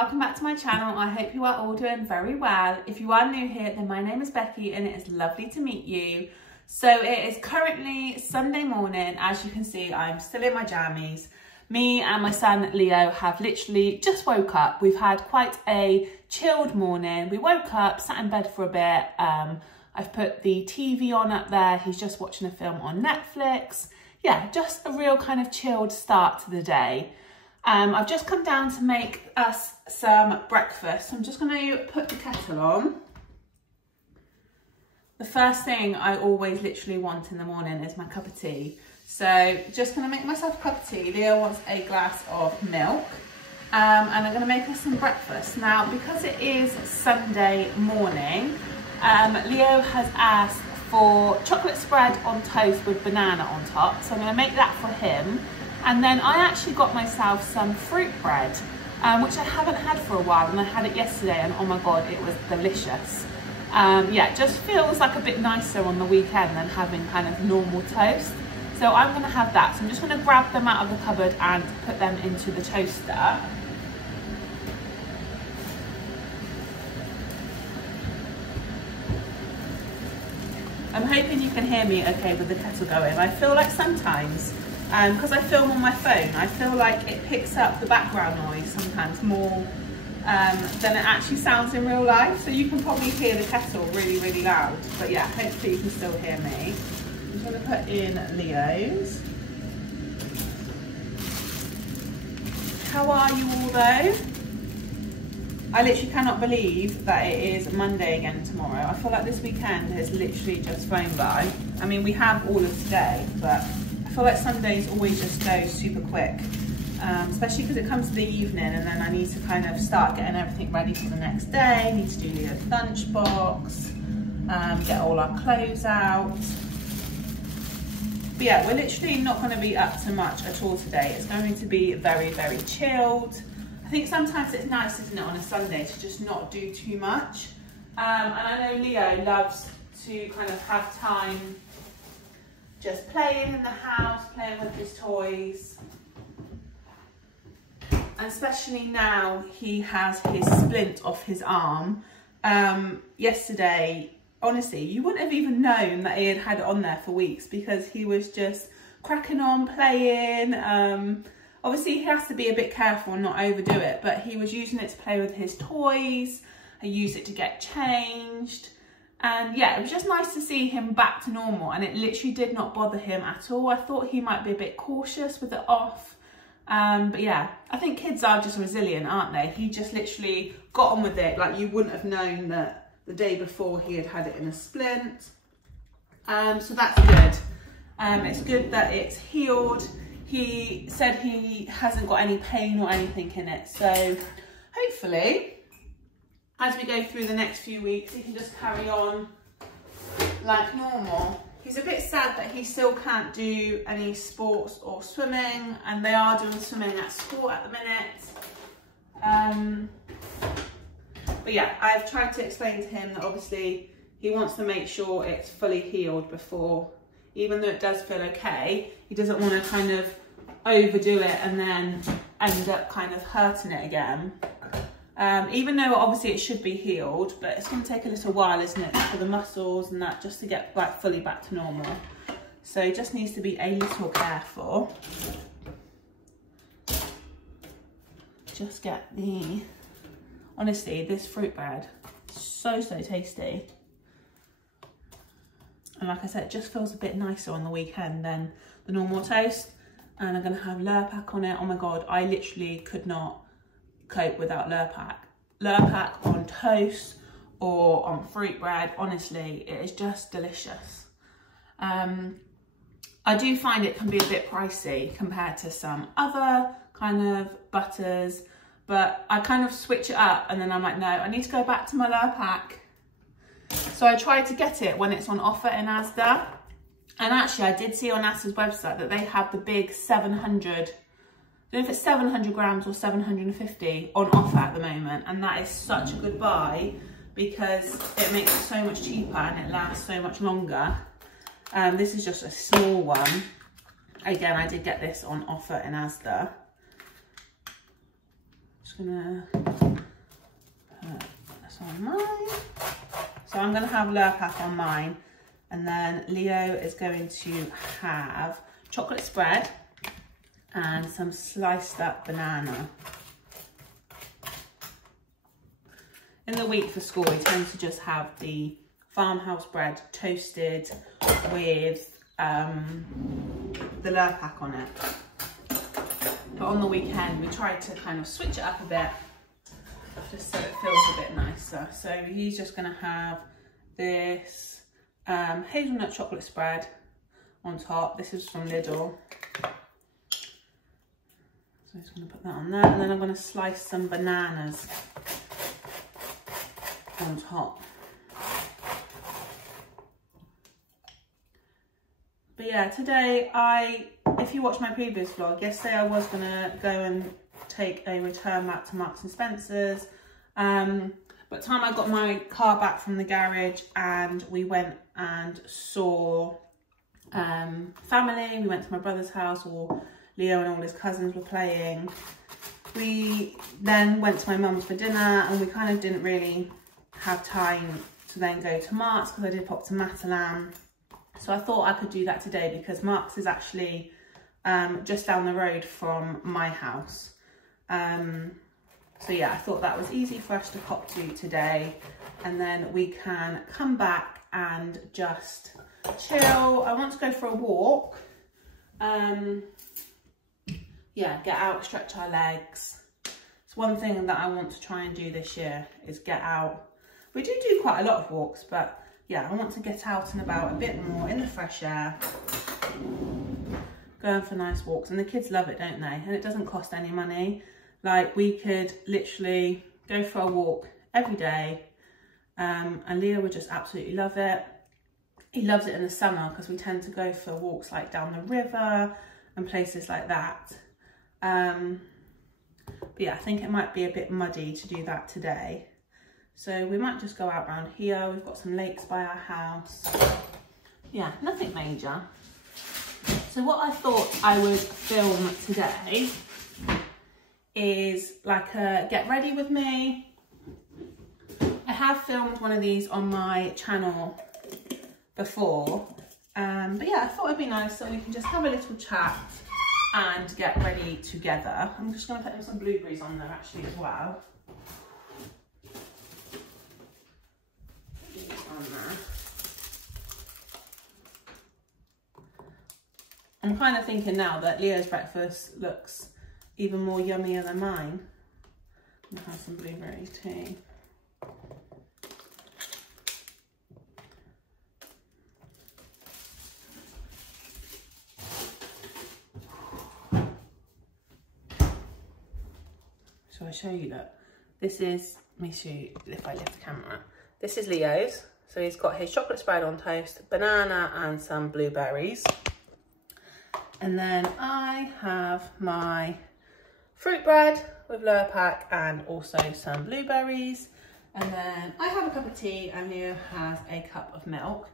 welcome back to my channel. I hope you are all doing very well. If you are new here, then my name is Becky and it is lovely to meet you. So it is currently Sunday morning. As you can see, I'm still in my jammies. Me and my son Leo have literally just woke up. We've had quite a chilled morning. We woke up, sat in bed for a bit. I've put the TV on up there. He's just watching a film on Netflix. Yeah, just a real kind of chilled start to the day. I've just come down to make us some breakfast. I'm just going to put the kettle on. The first thing I always literally want in the morning is my cup of tea. So just going to make myself a cup of tea. Leo wants a glass of milk. And I'm going to make us some breakfast. Now, because it is Sunday morning, Leo has asked for chocolate spread on toast with banana on top. So I'm going to make that for him. And then I actually got myself some fruit bread, which I haven't had for a while, and I had it yesterday and oh my God, it was delicious. Yeah, it just feels like a bit nicer on the weekend than having kind of normal toast. So I'm gonna have that. So I'm just gonna grab them out of the cupboard and put them into the toaster. I'm hoping you can hear me okay with the kettle going. I feel like sometimes, because I film on my phone, I feel like it picks up the background noise sometimes more than it actually sounds in real life. So you can probably hear the kettle really, really loud. But yeah, hopefully you can still hear me. I'm just going to put in Leo's. How are you all though? I literally cannot believe that it is Monday again tomorrow. I feel like this weekend has literally just flown by. I mean, we have all of today, but I feel like Sundays always just go super quick, especially because it comes to the evening and then I need to kind of start getting everything ready for the next day. I need to do Leo's lunchbox, get all our clothes out. But yeah, we're literally not going to be up to much at all today. It's going to be very, very chilled. I think sometimes it's nice, isn't it, on a Sunday to just not do too much. And I know Leo loves to kind of have time just playing in the house, playing with his toys. And especially now he has his splint off his arm. Yesterday, honestly, you wouldn't have even known that he had had it on there for weeks because he was just cracking on, playing. Obviously, he has to be a bit careful and not overdo it, but he was using it to play with his toys. I used it to get changed. And yeah, it was just nice to see him back to normal, and it literally did not bother him at all. I thought he might be a bit cautious with it off. But yeah, I think kids are just resilient, aren't they? He just literally got on with it. Like, you wouldn't have known that the day before he had had it in a splint. So that's good. It's good that it's healed. He said he hasn't got any pain or anything in it. So hopefully, as we go through the next few weeks, he can just carry on like normal. He's a bit sad that he still can't do any sports or swimming, and they are doing swimming at school at the minute. But yeah, I've tried to explain to him that obviously he wants to make sure it's fully healed before, even though it does feel okay, he doesn't want to kind of overdo it and then end up kind of hurting it again. Even though obviously it should be healed, but it's going to take a little while, isn't it, for the muscles and that just to get like fully back to normal. So he just needs to be a little careful. Just get the, honestly, this fruit bread, so tasty. And like I said, it just feels a bit nicer on the weekend than the normal toast. And I'm going to have Lurpak on it. Oh my God, I literally could not cope without Lurpak. Lurpak on toast or on fruit bread, honestly, it is just delicious. I do find it can be a bit pricey compared to some other kind of butters, but I kind of switch it up and then I'm like, no, I need to go back to my Lurpak. So I tried to get it when it's on offer in Asda. And actually I did see on Asda's website that they have the big 700, I don't know if it's 700 grams or 750 on offer at the moment. And that is such a good buy because it makes it so much cheaper and it lasts so much longer. This is just a small one. Again, I did get this on offer in Asda. Just gonna put this on mine. So I'm gonna have Lurpak on mine, and then Leo is going to have chocolate spread and some sliced up banana. In the week for school, we tend to just have the farmhouse bread toasted with the Lurpak on it. But on the weekend, we try to kind of switch it up a bit, just so it feels a bit nicer. So he's just gonna have this hazelnut chocolate spread on top. This is from Lidl. So I'm just gonna put that on there, and then I'm gonna slice some bananas on top. But yeah, today if you watch my previous vlog, yesterday I was gonna go and take a return back to Marks and Spencer's. But time I got my car back from the garage and we went and saw family. We went to my brother's house, or Leo and all his cousins were playing. We then went to my mum's for dinner, and we kind of didn't really have time to then go to Marks because I did pop to Matalan. So I thought I could do that today because Marks is actually just down the road from my house. So yeah, I thought that was easy for us to pop to today, and then we can come back and just chill. I want to go for a walk. Yeah, get out, stretch our legs. It's one thing that I want to try and do this year, is get out. We do quite a lot of walks, but yeah, I want to get out and about a bit more in the fresh air, going for nice walks. And the kids love it, don't they? And it doesn't cost any money. Like, we could literally go for a walk every day, and Leo would just absolutely love it. He loves it in the summer because we tend to go for walks like down the river and places like that. But yeah, I think it might be a bit muddy to do that today. So we might just go out around here. We've got some lakes by our house. Yeah, nothing major. So what I thought I would film today is like a get ready with me. I have filmed one of these on my channel before. But yeah, I thought it'd be nice so we can just have a little chat and get ready together. I'm just gonna put some blueberries on there actually as well. I'm kind of thinking now that Leo's breakfast looks even more yummier than mine. I'm gonna have some blueberries too. So I'll show you that. This is, let me show you if I lift the camera. This is Leo's. So he's got his chocolate spread on toast, banana and some blueberries. And then I have my fruit bread with Lurpak and also some blueberries. And then I have a cup of tea and Leo has a cup of milk.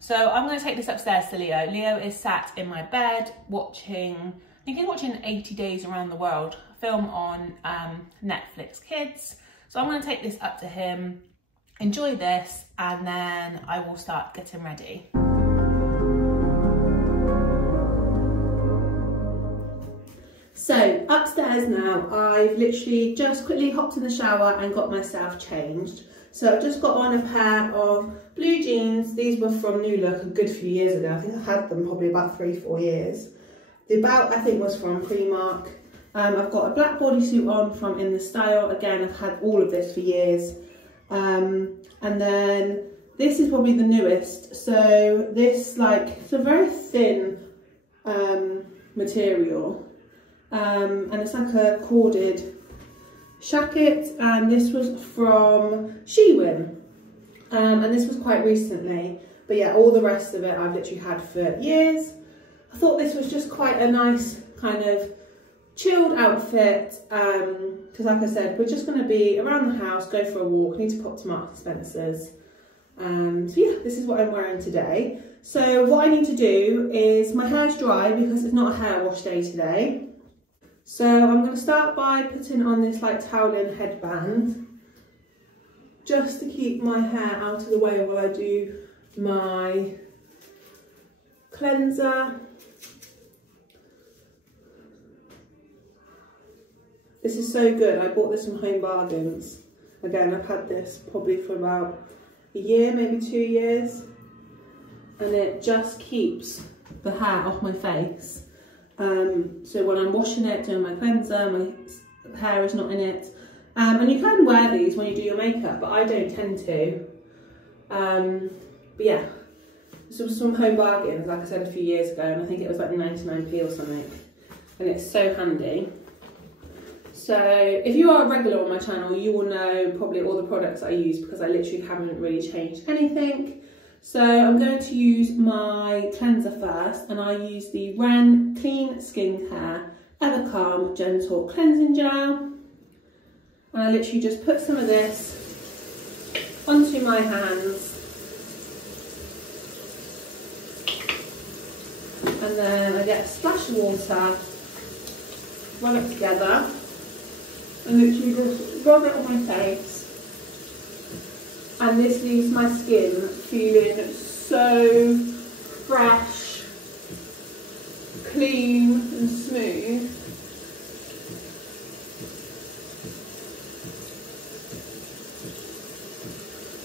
So I'm going to take this upstairs to Leo. Leo is sat in my bed watching, I think he's watching 80 Days Around the World, a film on Netflix Kids. So I'm going to take this up to him, enjoy this, and then I will start getting ready. So upstairs now, I've literally just quickly hopped in the shower and got myself changed. So I've just got on a pair of blue jeans. These were from New Look a good few years ago. I think I've had them probably about 3-4 years. The bout I think was from Primark. I've got a black bodysuit on from In The Style. Again, I've had all of this for years. And then this is probably the newest. So this, like, it's a very thin material. And it's like a corded jacket, and this was from Shein, and this was quite recently, but yeah, all the rest of it I've literally had for years. I thought this was just quite a nice kind of chilled outfit, because like I said, we're just going to be around the house, go for a walk. I need to pop to Marks and Spencer's. So yeah, this is what I'm wearing today. So what I need to do is, my hair's dry because it's not a hair wash day today. So I'm going to start by putting on this like toweling headband, just to keep my hair out of the way while I do my cleanser. This is so good. I bought this from Home Bargains. Again, I've had this probably for about a year, maybe 2 years. And it just keeps the hair off my face. So when I'm washing it, doing my cleanser, my hair is not in it. And you can wear these when you do your makeup, but I don't tend to. But yeah, this was from Home Bargains, like I said, a few years ago, and I think it was like 99p or something. And it's so handy. So if you are a regular on my channel, you will know probably all the products I use, because I literally haven't really changed anything. So I'm going to use my cleanser first, and I use the Ren Clean Skincare Ever Calm Gentle Cleansing Gel. And I literally just put some of this onto my hands, and then I get a splash of water, rub it together, and literally just rub it on my face. And this leaves my skin feeling so fresh, clean and smooth.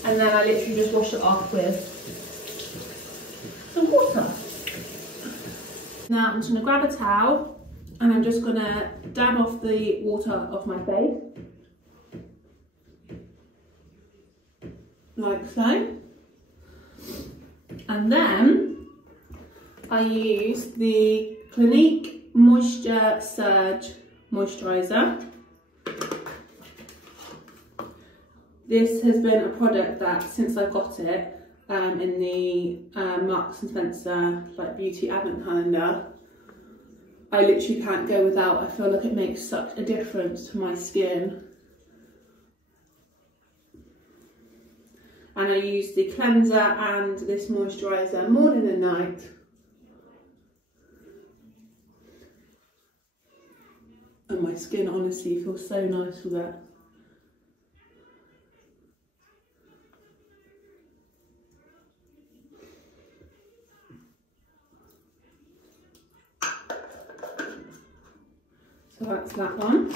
And then I literally just wash it off with some water. Now I'm just going to grab a towel, and I'm just going to dab off the water off my face. Like so. And then I use the Clinique Moisture Surge Moisturiser. This has been a product that, since I got it in the Marks and Spencer like beauty advent calendar, I literally can't go without. I feel like it makes such a difference to my skin. And I use the cleanser and this moisturiser morning and night. And my skin honestly feels so nice with it. So that's that one.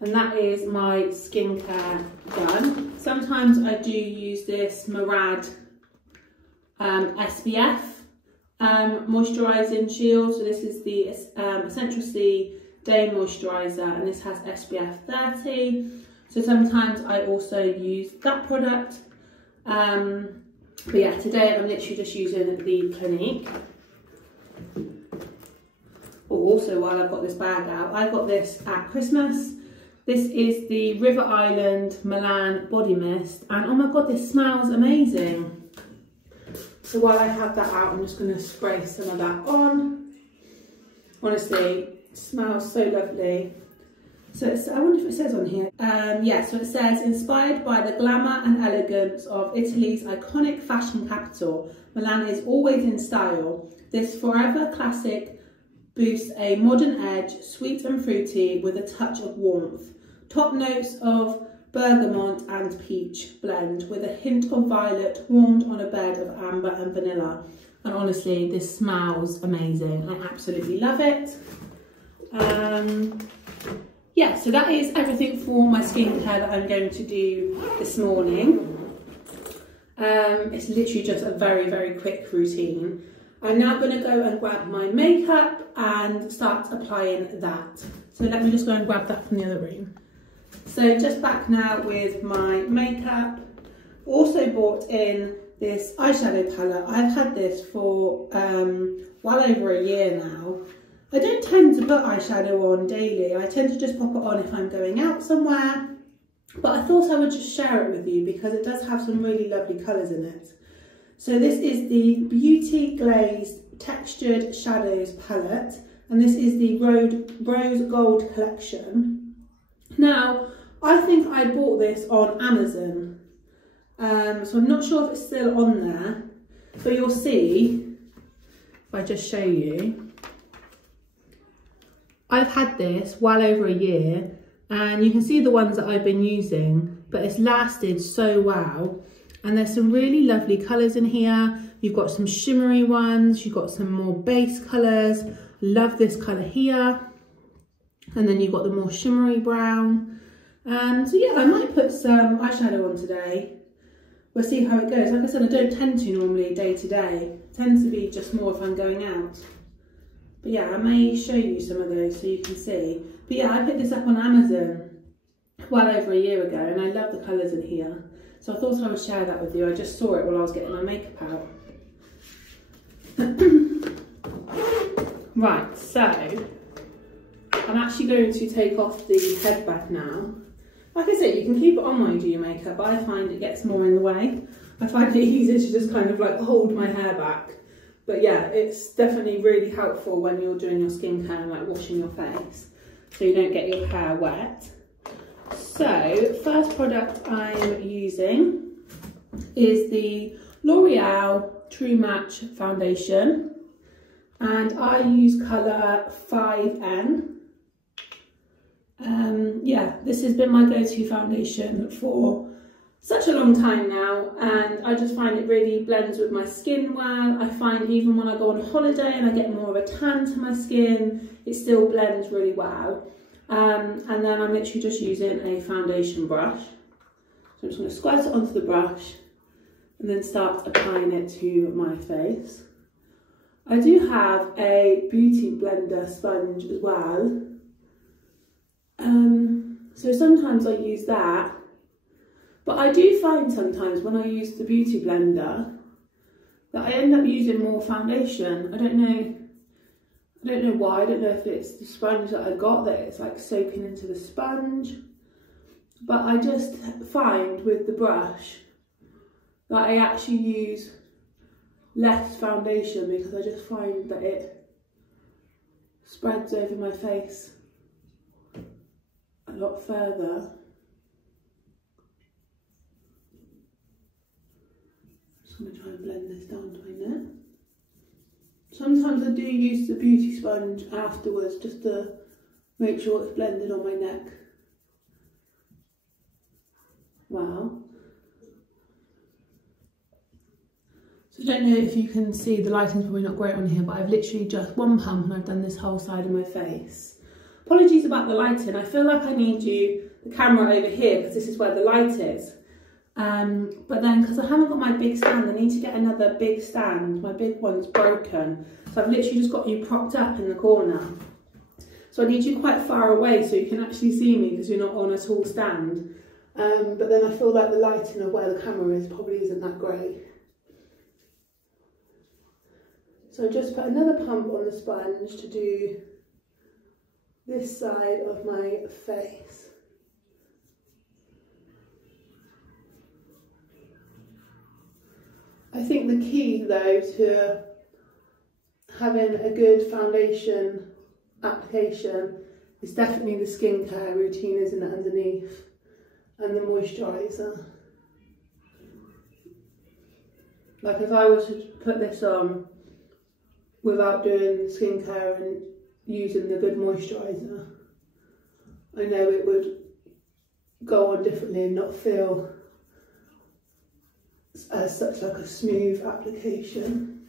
And that is my skincare done. Sometimes I do use this Murad SPF moisturising shield. So this is the Essential C Day Moisturiser, and this has SPF 30. So sometimes I also use that product. But yeah, today I'm literally just using the Clinique. Also, while I've got this bag out, I got this at Christmas. This is the River Island Milan Body Mist, and oh my god, this smells amazing. So while I have that out, I'm just going to spray some of that on. Honestly, it smells so lovely. So I wonder if it says on here. Yeah, so it says, inspired by the glamour and elegance of Italy's iconic fashion capital, Milan is always in style. This forever classic boosts a modern edge, sweet and fruity with a touch of warmth. Top notes of bergamot and peach blend with a hint of violet, warmed on a bed of amber and vanilla. And honestly, this smells amazing. I absolutely love it. Yeah, so that is everything for my skincare that I'm going to do this morning. It's literally just a very, very quick routine. I'm now going to go and grab my makeup and start applying that. So let me just go and grab that from the other room. So just back now with my makeup. Also bought in this eyeshadow palette. I've had this for well over a year now. I don't tend to put eyeshadow on daily. I tend to just pop it on if I'm going out somewhere. But I thought I would just share it with you because it does have some really lovely colours in it. So this is the Beauty Glazed Textured Shadows palette, and this is the Rose Gold collection. Now, I think I bought this on Amazon, so I'm not sure if it's still on there, but you'll see if I just show you, I've had this well over a year, and you can see the ones that I've been using, but it's lasted so well. And there's some really lovely colours in here. You've got some shimmery ones, you've got some more base colours. Love this colour here. And then you've got the more shimmery brown. So yeah, I might put some eyeshadow on today. We'll see how it goes. Like I said, I don't tend to normally day to day. It tends to be just more if I'm going out. But yeah, I may show you some of those so you can see. But yeah, I picked this up on Amazon well over a year ago, and I love the colours in here. So I thought I would share that with you. I just saw it while I was getting my makeup out. Right, so I'm actually going to take off the headband now. Like I said, you can keep it on while you do your makeup, but I find it gets more in the way. I find it easier to just kind of like hold my hair back. But yeah, it's definitely really helpful when you're doing your skincare and like washing your face, so you don't get your hair wet. So, first product I'm using is the L'Oreal True Match Foundation, and I use colour 5N. Yeah, this has been my go-to foundation for such a long time now, and I just find it really blends with my skin well. I find even when I go on holiday and I get more of a tan to my skin, it still blends really well. And then I'm literally just using a foundation brush. So I'm just going to squirt it onto the brush and then start applying it to my face. I do have a Beauty Blender sponge as well. So sometimes I use that. But I do find sometimes when I use the Beauty Blender that I end up using more foundation. I don't know why. I don't know if it's the sponge that I got that it's like soaking into the sponge. But I just find with the brush that I actually use less foundation because I just find that it spreads over my face a lot further. I'm going to try and blend this down to my neck. Sometimes I do use the beauty sponge afterwards just to make sure it's blended on my neck. Wow. So I don't know if you can see, the lighting's probably not great on here, but I've literally just one pump and I've done this whole side of my face. Apologies about the lighting. I feel like I need the camera over here because this is where the light is. But then because I haven't got my big stand, I need to get another big stand. My big one's broken. So I've literally just got you propped up in the corner. So I need you quite far away so you can actually see me because you're not on a tall stand. But then I feel like the lighting of where the camera is probably isn't that great. So I just put another pump on the sponge to do this side of my face. I think the key though to having a good foundation application is definitely the skincare routine, isn't it, underneath, and the moisturiser. Like if I was to put this on without doing skincare and using the good moisturiser, I know it would go on differently and not feel as such like a smooth application.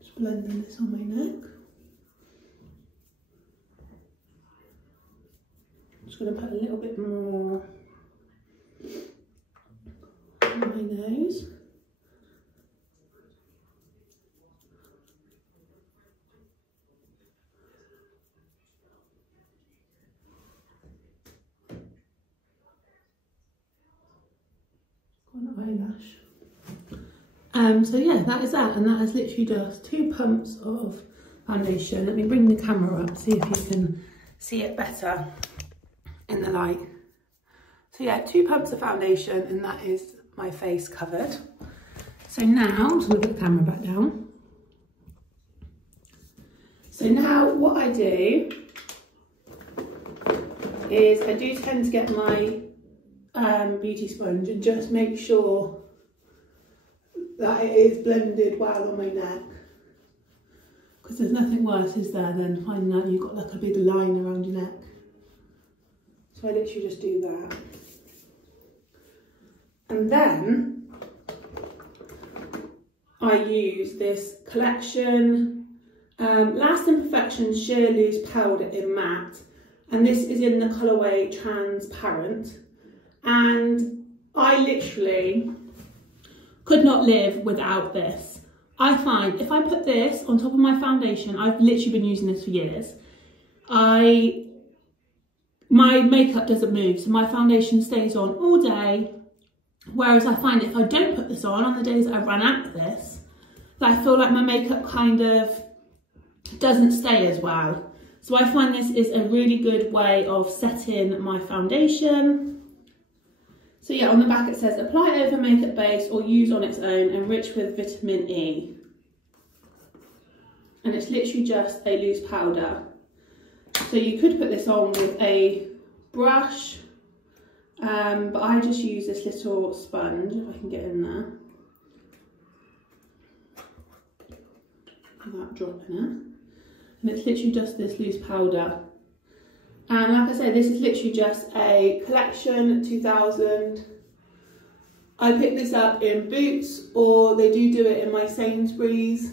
Just blending this on my neck. I'm just going to put a little bit more on my nose. Eyelash. So yeah, that is that, and that is literally just 2 pumps of foundation. Let me bring the camera up, see if you can see it better in the light. So yeah, 2 pumps of foundation, and that is my face covered. So now, I'm just going to put the camera back down. So now what I do is I do tend to get my beauty sponge and just make sure that it is blended well on my neck. Because there's nothing worse, is there, than finding out you've got like a big line around your neck. So I literally just do that. And then I use this Collection Lasting Perfection Sheer Loose Powder in Matte. And this is in the colourway Transparent. And I literally could not live without this. I find if I put this on top of my foundation, I've literally been using this for years, my makeup doesn't move, so my foundation stays on all day. Whereas I find if I don't put this on the days that I run out of this, that I feel like my makeup kind of doesn't stay as well. So I find this is a really good way of setting my foundation. So yeah, on the back it says, apply over makeup base or use on its own, enriched with vitamin E. And it's literally just a loose powder. So you could put this on with a brush, but I just use this little sponge, if I can get in there, without dropping it. And it's literally just this loose powder. And like I say, this is literally just a Collection 2000. I picked this up in Boots, or they do it in my Sainsbury's.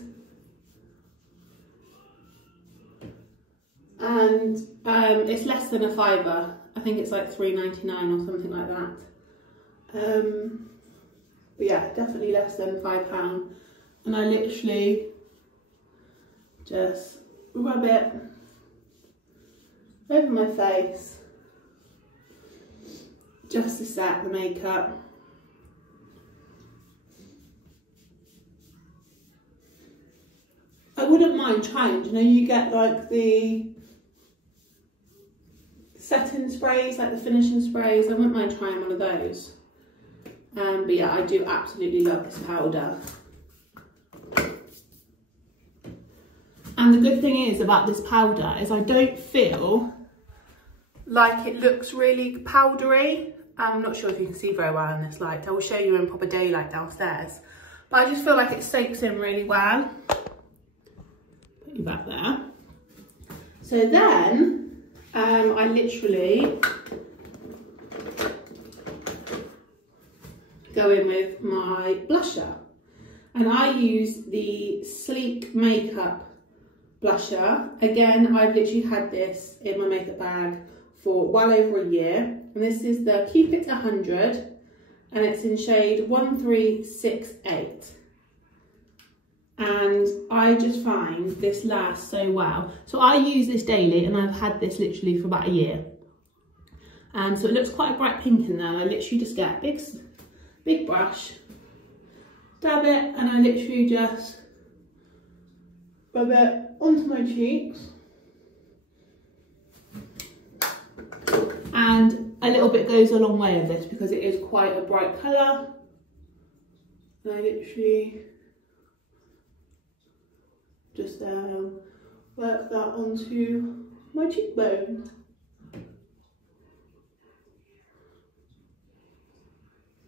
And it's less than a £5. I think it's like £3.99 or something like that. But yeah, definitely less than £5. And I literally just rub it over my face just to set the makeup. I wouldn't mind trying, you know, you get like the setting sprays, like the finishing sprays, I wouldn't mind trying one of those. But yeah, I do absolutely love this powder. And the good thing is about this powder is I don't feel like it looks really powdery. I'm not sure if you can see very well in this light. I will show you in proper daylight downstairs. But I just feel like it soaks in really well. Put you back there. So then, I literally go in with my blusher. And I use the Sleek Makeup blusher. Again, I've literally had this in my makeup bag for well over a year. And this is the Keep It 100. And it's in shade 1368. And I just find this lasts so well. So I use this daily, and I've had this literally for about a year. So it looks quite a bright pink in there. I literally just get a big brush, dab it, and I literally just rub it onto my cheeks. And a little bit goes a long way of this because it is quite a bright colour. And I literally just work that onto my cheekbone.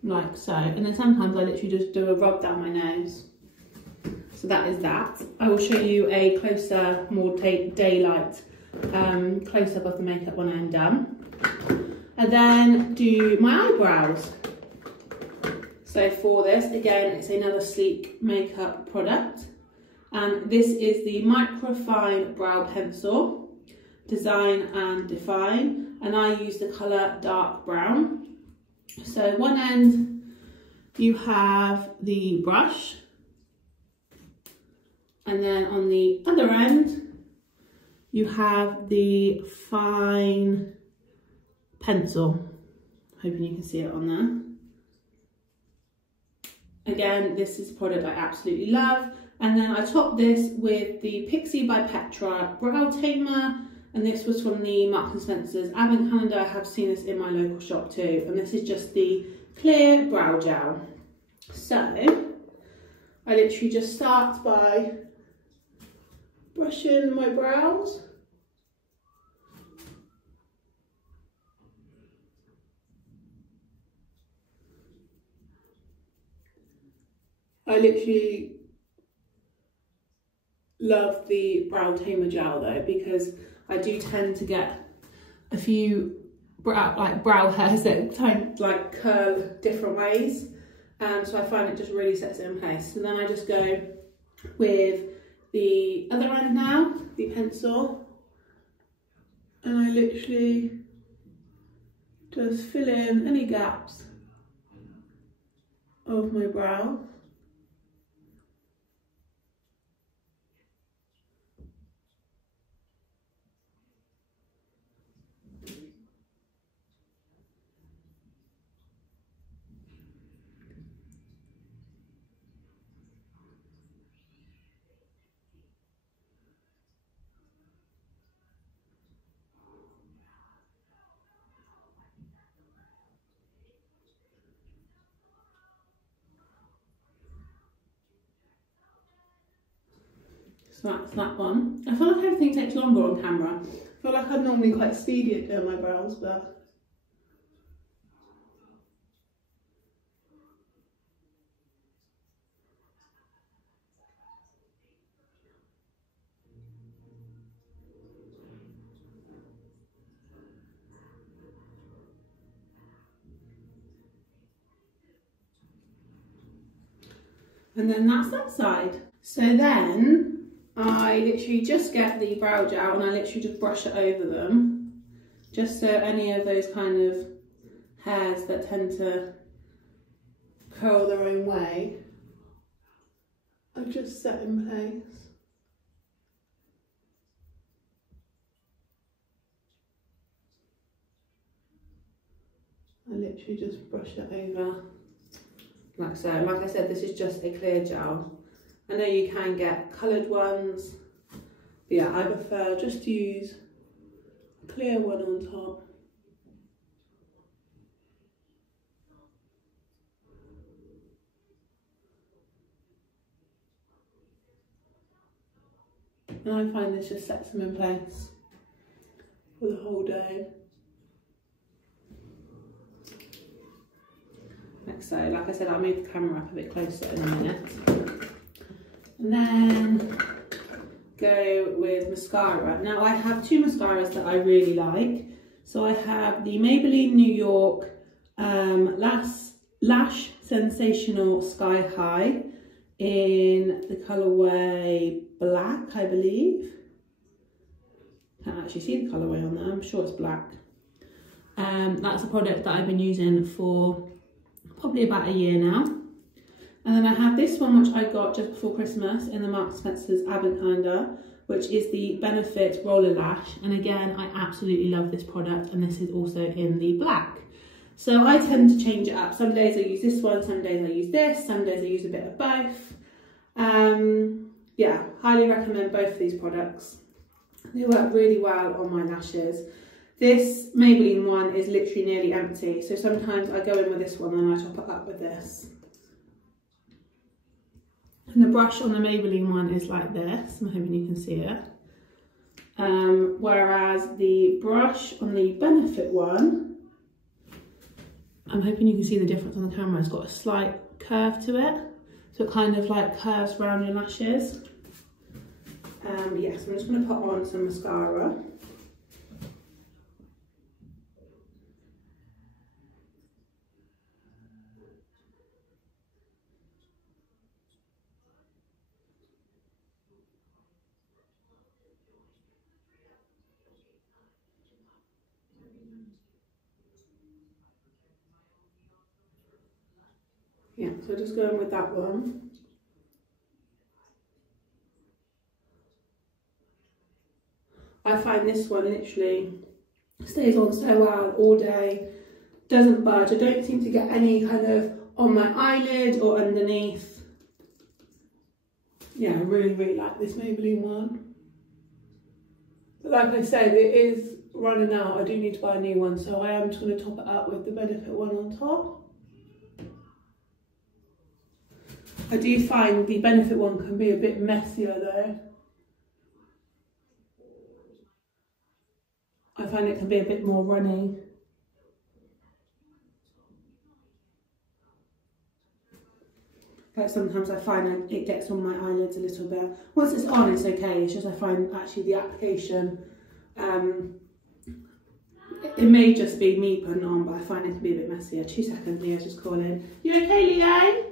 Like so. And then sometimes I literally just do a rub down my nose. So that is that. I will show you a closer, more daylight close-up of the makeup when I'm done. And then do my eyebrows. So for this, again, it's another Sleek Makeup product. And this is the Microfine Brow Pencil, Design and Define. And I use the colour Dark Brown. So one end, you have the brush. And then on the other end, you have the fine pencil. Hoping you can see it on there. Again, this is a product I absolutely love. And then I top this with the Pixi by Petra Brow Tamer. And this was from the Marks & Spencer's Ab in Canada. I have seen this in my local shop too. And this is just the clear brow gel. So, I literally just start by brushing my brows. I literally love the Brow Tamer gel though, because I do tend to get a few brow hairs that kind of like curl different ways. So I find it just really sets it in place. And then I just go with the other end now, the pencil, and I literally just fill in any gaps of my brow. So that's that one. I feel like everything takes longer on camera. I feel like I'm normally quite speedy at doing my brows, but and then that's that side. So then I literally just get the brow gel and I literally just brush it over them, just so any of those kind of hairs that tend to curl their own way are just set in place. I literally just brush it over like so. Like I said, this is just a clear gel. I know you can get coloured ones, but yeah, I prefer just to use a clear one on top. And I find this just sets them in place for the whole day. So, like I said, I'll move the camera up a bit closer in a minute. And then go with mascara. Now I have two mascaras that I really like. So I have the Maybelline New York Lash Sensational Sky High in the colourway black, I believe. Can't actually see the colourway on there, I'm sure it's black. That's a product that I've been using for probably about a year now. And then I have this one which I got just before Christmas in the Marks & Spencer's Advent calendar, which is the Benefit Roller Lash. And again, I absolutely love this product, and this is also in the black. So I tend to change it up. Some days I use this one, some days I use this, some days I use a bit of both. Yeah, highly recommend both of these products. They work really well on my lashes. This Maybelline one is literally nearly empty, so sometimes I go in with this one and I top it up with this. And the brush on the Maybelline one is like this, I'm hoping you can see it. Whereas the brush on the Benefit one, I'm hoping you can see the difference on the camera, it's got a slight curve to it. So it kind of like curves around your lashes. Yes, I'm just going to put on some mascara. Yeah, so just going with that one. I find this one literally stays on so well all day, doesn't budge. I don't seem to get any kind of on my eyelid or underneath. Yeah, I really, really like this Maybelline one. But like I said, it is running out. I do need to buy a new one, so I am just going to top it up with the Benefit one on top. I do find the Benefit one can be a bit messier though. I find it can be a bit more runny. Like sometimes I find it gets on my eyelids a little bit. Once it's on, it's okay. It's just I find actually the application, it may just be me putting it on, but I find it to be a bit messier. 2 seconds, Leo's just calling. You okay, Leo?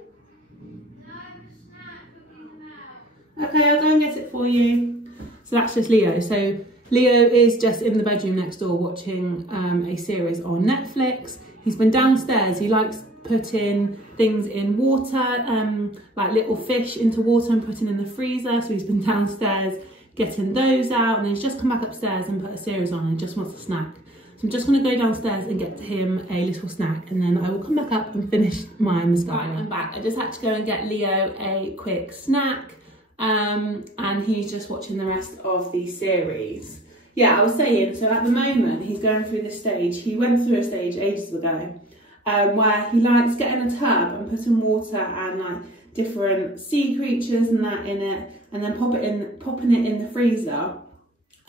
Okay, I'll go and get it for you. So that's just Leo. So Leo is just in the bedroom next door watching a series on Netflix. He's been downstairs. He likes putting things in water, like little fish into water and putting in the freezer. So he's been downstairs getting those out, and then he's just come back upstairs and put a series on and just wants a snack. So I'm just going to go downstairs and get him a little snack, and then I will come back up and finish my mascara. Right, I'm back. I just had to go and get Leo a quick snack. And he's just watching the rest of the series. Yeah, I was saying, so at the moment he's going through this stage. He went through a stage ages ago where he likes getting a tub and putting water and like different sea creatures and that in it, and then popping it in the freezer.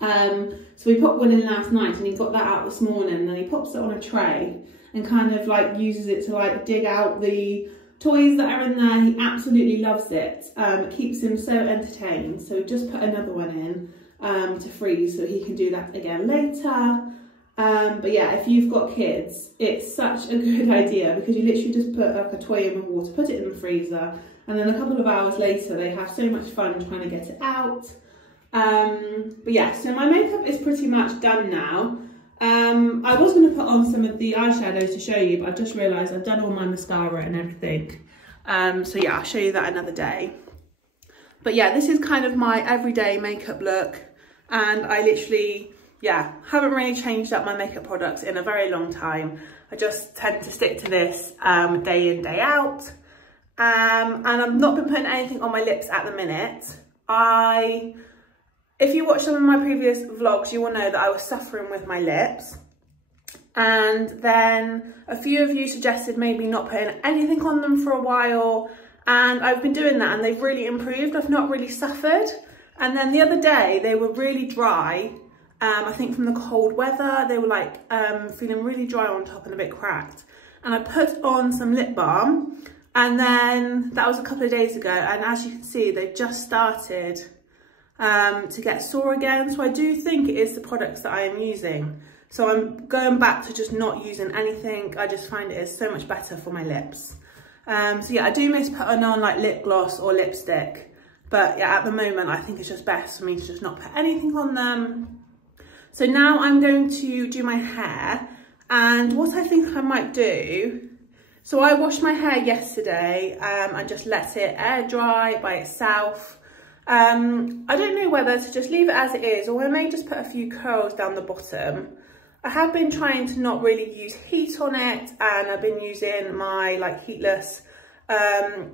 So we popped one in last night and he got that out this morning, and then he pops it on a tray and kind of like uses it to like dig out the toys that are in there. He absolutely loves it. It keeps him so entertained. So we just put another one in to freeze so he can do that again later. But yeah, if you've got kids, it's such a good idea because you literally just put like a toy in with water, put it in the freezer, and then a couple of hours later they have so much fun trying to get it out. But yeah, so my makeup is pretty much done now. I was going to put on some of the eyeshadows to show you, but I've just realised I've done all my mascara and everything. So yeah, I'll show you that another day. But yeah, this is kind of my everyday makeup look, and I literally, yeah, haven't really changed up my makeup products in a very long time. I just tend to stick to this day in, day out. And I've not been putting anything on my lips at the minute. If you watch some of my previous vlogs, you will know that I was suffering with my lips. And then a few of you suggested maybe not putting anything on them for a while. And I've been doing that and they've really improved. I've not really suffered. And then the other day they were really dry. I think from the cold weather, they were like feeling really dry on top and a bit cracked. And I put on some lip balm, and then that was a couple of days ago. And as you can see, they've just started to get sore again. So I do think it is the products that I am using. So I'm going back to just not using anything. I just find it is so much better for my lips. So yeah, I do miss putting on like lip gloss or lipstick, but yeah, at the moment I think it's just best for me to just not put anything on them. So now I'm going to do my hair, and what I think I might do, so I washed my hair yesterday and just let it air dry by itself. I don't know whether to just leave it as it is, or I may just put a few curls down the bottom. I have been trying to not really use heat on it, and I've been using my like heatless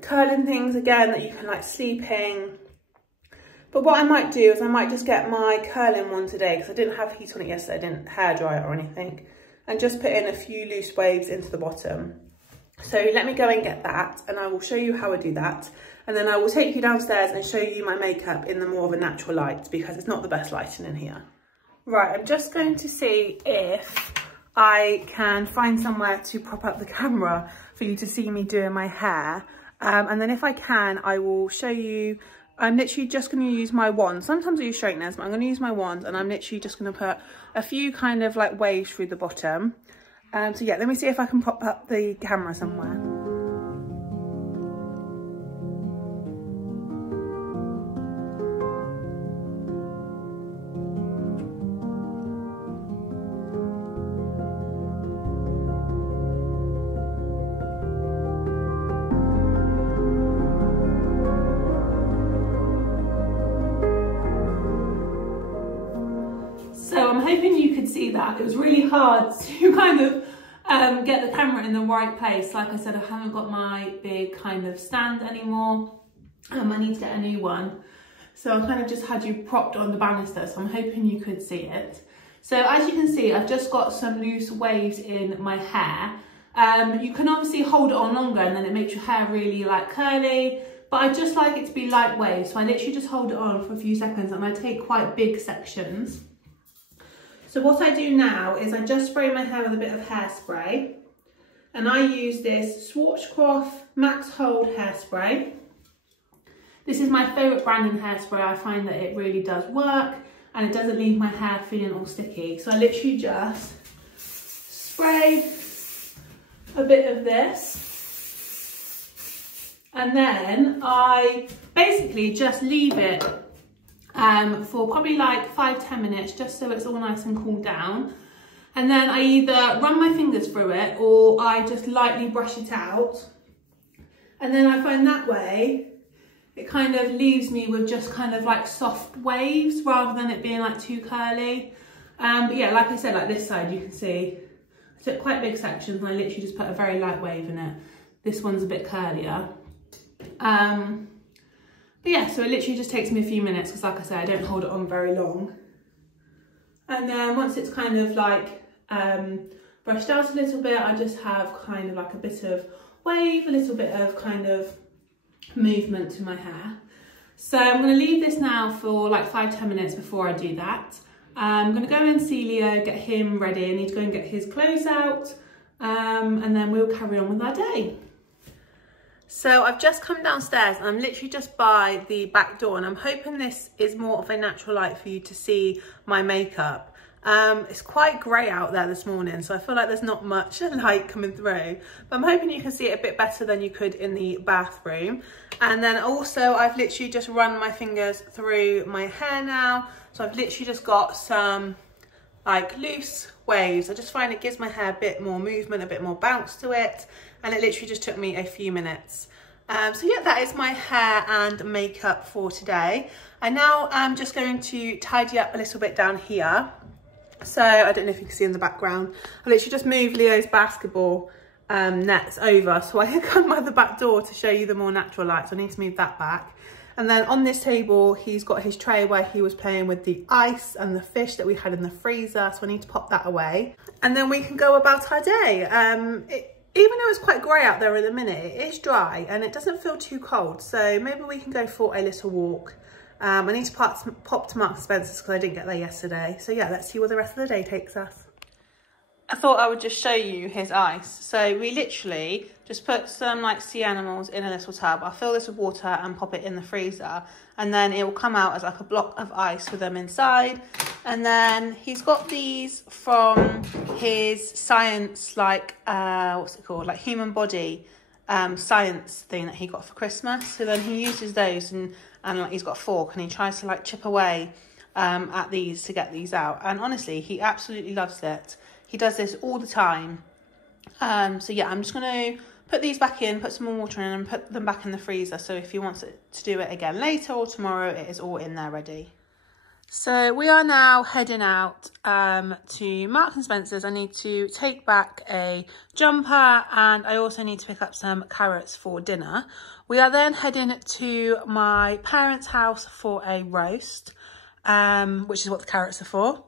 curling things again that you can like sleeping. But what I might do is I might just get my curling one today, because I didn't have heat on it yesterday, I didn't hairdry it or anything, and just put in a few loose waves into the bottom. So let me go and get that, and I will show you how I do that. And then I will take you downstairs and show you my makeup in the more of a natural light, because it's not the best lighting in here. Right, I'm just going to see if I can find somewhere to prop up the camera for you to see me doing my hair. And then if I can, I will show you. I'm literally just going to use my wand. Sometimes I use straighteners, but I'm going to use my wand, and I'm literally just going to put a few kind of like waves through the bottom. So yeah, let me see if I can prop up the camera somewhere. So I'm hoping you could see that. It was really hard to kind of get the camera in the right place. Like I said, I haven't got my big kind of stand anymore. I need to get a new one. So I kind of just had you propped on the banister, so I'm hoping you could see it. So as you can see, I've just got some loose waves in my hair. You can obviously hold it on longer and then it makes your hair really like curly, but I just like it to be light waves. So I literally just hold it on for a few seconds and I take quite big sections. So what I do now is I just spray my hair with a bit of hairspray, and I use this Schwarzkopf Max Hold hairspray. This is my favourite brand in hairspray. I find that it really does work and it doesn't leave my hair feeling all sticky. So I literally just spray a bit of this. And then I basically just leave it for probably like 5-10 minutes, just so it's all nice and cooled down. And then I either run my fingers through it or I just lightly brush it out. And then I find that way it kind of leaves me with just kind of like soft waves rather than it being like too curly. But yeah, like I said, like this side you can see I took quite big sections and I literally just put a very light wave in it. This one's a bit curlier. But yeah, so it literally just takes me a few minutes because like I said, I don't hold it on very long. And then once it's kind of like brushed out a little bit, I just have kind of like a bit of wave, a little bit of kind of movement to my hair. So I'm going to leave this now for like 5-10 minutes before I do that. I'm going to go and see Leo, get him ready. I need to go and get his clothes out, and then we'll carry on with our day. So I've just come downstairs and I'm literally just by the back door, and I'm hoping this is more of a natural light for you to see my makeup. It's quite grey out there this morning, so I feel like there's not much light coming through, but I'm hoping you can see it a bit better than you could in the bathroom. And then also I've literally just run my fingers through my hair now, so I've literally just got some like loose waves. I just find it gives my hair a bit more movement, a bit more bounce to it, and it literally just took me a few minutes. So yeah, that is my hair and makeup for today. And now I'm just going to tidy up a little bit down here. So I don't know if you can see in the background, I literally just moved Leo's basketball nets over, so I come by the back door to show you the more natural light, so I need to move that back. And then on this table he's got his tray where he was playing with the ice and the fish that we had in the freezer, so I need to pop that away. And then we can go about our day. Even though it's quite grey out there at the minute, it is dry and it doesn't feel too cold, so maybe we can go for a little walk. I need to pop to Marks & Spencer's because I didn't get there yesterday. So yeah, let's see where the rest of the day takes us. I thought I would just show you his ice. So we literally just put some like sea animals in a little tub. I'll fill this with water and pop it in the freezer. And then it will come out as like a block of ice with them inside. And then he's got these from his science, like, what's it called? Like human body science thing that he got for Christmas. So then he uses those and like he's got a fork and he tries to like chip away at these to get these out. And honestly, he absolutely loves it. He does this all the time. So yeah, I'm just going to put these back in, put some more water in and put them back in the freezer. So if he wants to do it again later or tomorrow, it is all in there ready. So we are now heading out to Marks & Spencer's. I need to take back a jumper and I also need to pick up some carrots for dinner. We are then heading to my parents' house for a roast, which is what the carrots are for.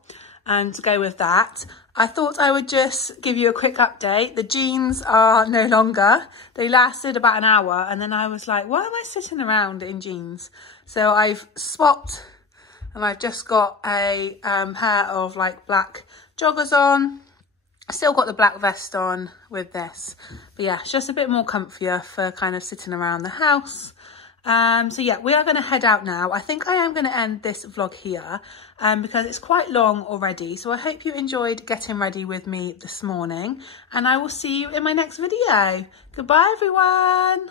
And to go with that, I thought I would just give you a quick update. The jeans are no longer. They lasted about an hour and then I was like, why am I sitting around in jeans? So I've swapped and I've just got a pair of like black joggers on. I still got the black vest on with this. But yeah, it's just a bit more comfier for kind of sitting around the house. So yeah, we are going to head out now. I think I am going to end this vlog here because it's quite long already. So I hope you enjoyed getting ready with me this morning and I will see you in my next video. Goodbye, everyone.